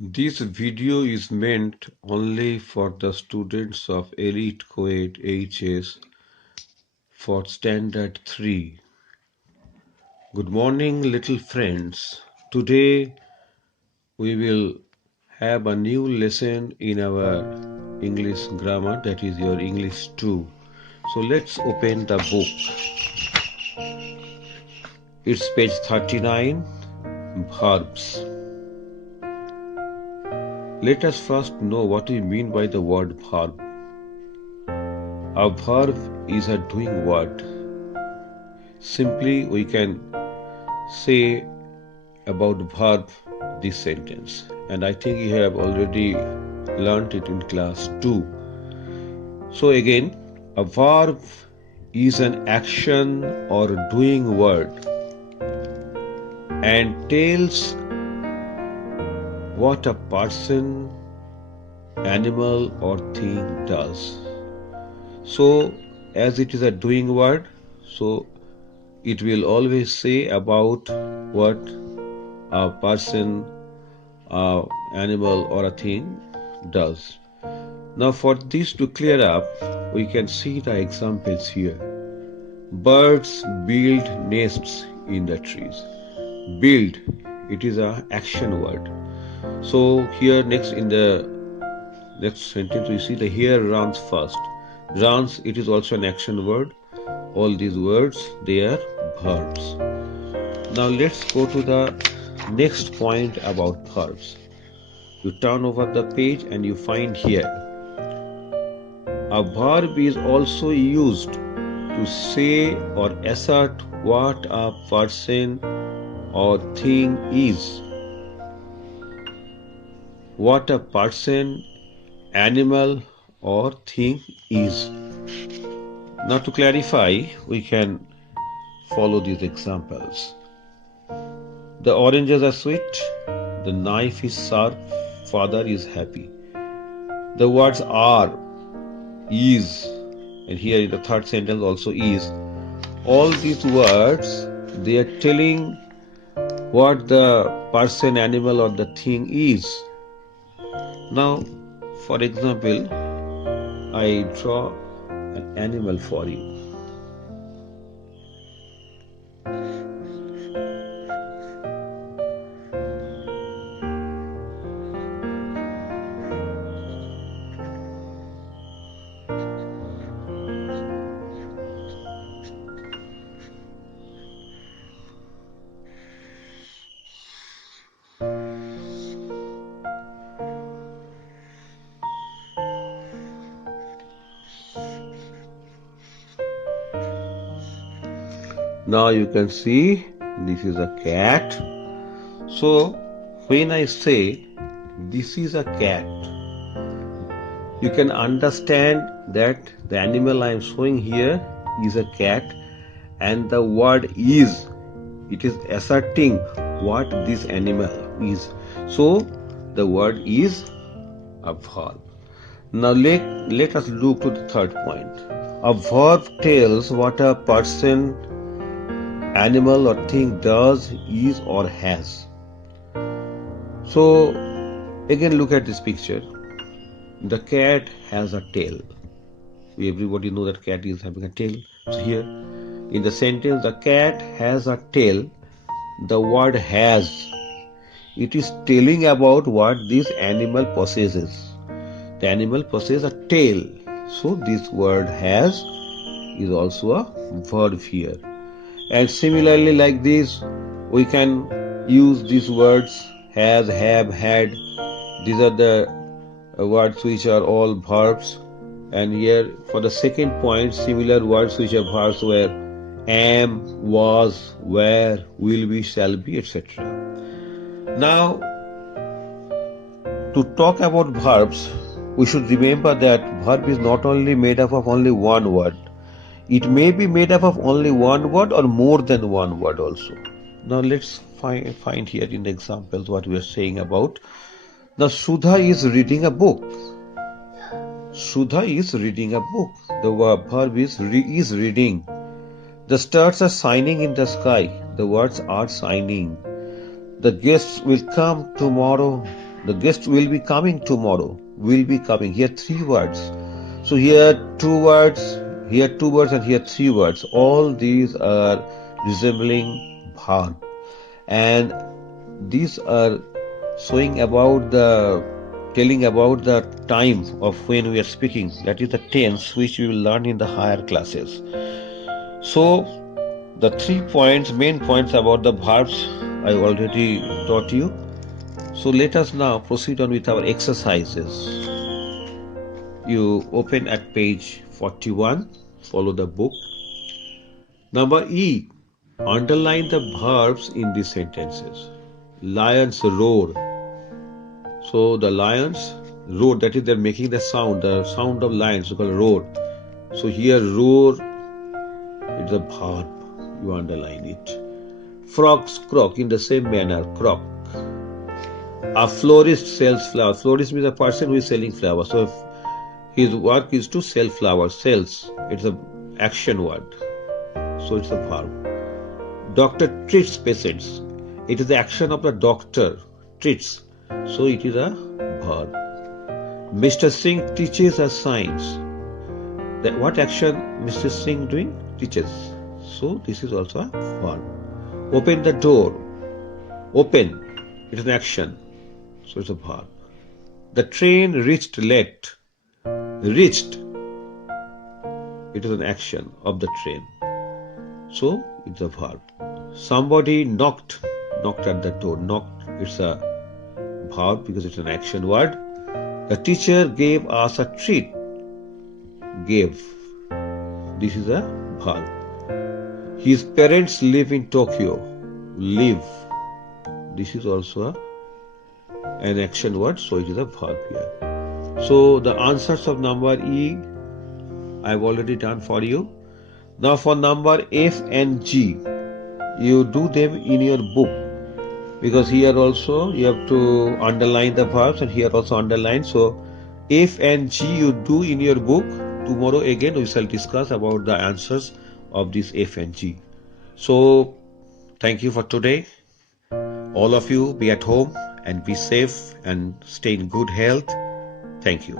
This video is meant only for the students of Elite Kuwait HS for Standard 3. Good morning, little friends. Today we will have a new lesson in our English grammar, that is your English 2. So let's open the book. It's page 39, verbs. Let us first know what we mean by the word verb. A verb is a doing word. Simply, we can say about verb this sentence, and I think you have already learnt it in class 2. So again, a verb is an action or doing word and tells what a person, animal or thing does. So as it is a doing word, so it will always say about what a person, animal or a thing does. Now for this to clear up, we can see the examples here. Birds build nests in the trees. Build, it is an action word. So here next in the next sentence we see the hare runs fast. Runs, it is also an action word. All these words, they are verbs. Now let's go to the next point about verbs. You turn over the page and you find here a verb is also used to say or assert what a person or thing is. What a person, animal or thing is. Now to clarify, we can follow these examples. The oranges are sweet, the knife is sharp, father is happy. The words are, is, and here in the third sentence also is. All these words, they are telling what the person, animal or the thing is. Now, for example, I draw an animal for you. Now you can see this is a cat. So when I say this is a cat, you can understand that the animal I am showing here is a cat, and the word is, it is asserting what this animal is. So the word is a verb. Now let us look to the third point. A verb tells what a person, animal or thing does, is or has. So again look at this picture. The cat has a tail. Everybody know that cat is having a tail. So here in the sentence, the cat has a tail, the word has, it is telling about what this animal possesses. The animal possesses a tail. So this word has is also a verb here. And similarly like this, we can use these words has, have, had. These are the words which are all verbs. And here for the second point, similar words which are verbs were am, was, were, will be, shall be, etc. Now, to talk about verbs, we should remember that verb is not only made up of only one word. It may be made up of only one word or more than one word also. Now let's find here in the examples what we are saying about. Now Sudha is reading a book. Sudha is reading a book. The verb is reading. The stars are shining in the sky. The words are shining. The guests will come tomorrow. The guest will be coming tomorrow. Will be coming. Here 3 words. So here 2 words, here 2 words, and here 3 words. All these are resembling verb, and these are showing about telling about the time of when we are speaking. That is the tense which we will learn in the higher classes. So the 3 points, main points about the verbs I already taught you. So let us now proceed on with our exercises. You open at page 41, follow the book. Number E, underline the verbs in these sentences. Lions roar. So the lions roar, that is they're making the sound of lions, called roar. So here roar, it's a verb, you underline it. Frogs croak, in the same manner, croak. A florist sells flowers. Florist means a person who is selling flowers. So if his work is to sell flowers, sells, it's an action word. So it's a verb. Doctor treats patients. It is the action of the doctor, treats. So it is a verb. Mr. Singh teaches us science. That what action Mr. Singh doing? Teaches. So this is also a verb. Open the door. Open. It is an action. So it's a verb. The train reached late. Reached. It is an action of the train. So it's a verb. Somebody knocked at the door. Knocked. It's a verb because it's an action word. The teacher gave us a treat. Gave. This is a verb. His parents live in Tokyo. Live. This is also an action word, so it is a verb here. So the answers of number E I have already done for you. Now for number F and G, you do them in your book, because here also you have to underline the verbs and here also underline. So F and G you do in your book. Tomorrow again we shall discuss about the answers of this F and G. So thank you for today. All of you be at home and be safe and stay in good health. Thank you.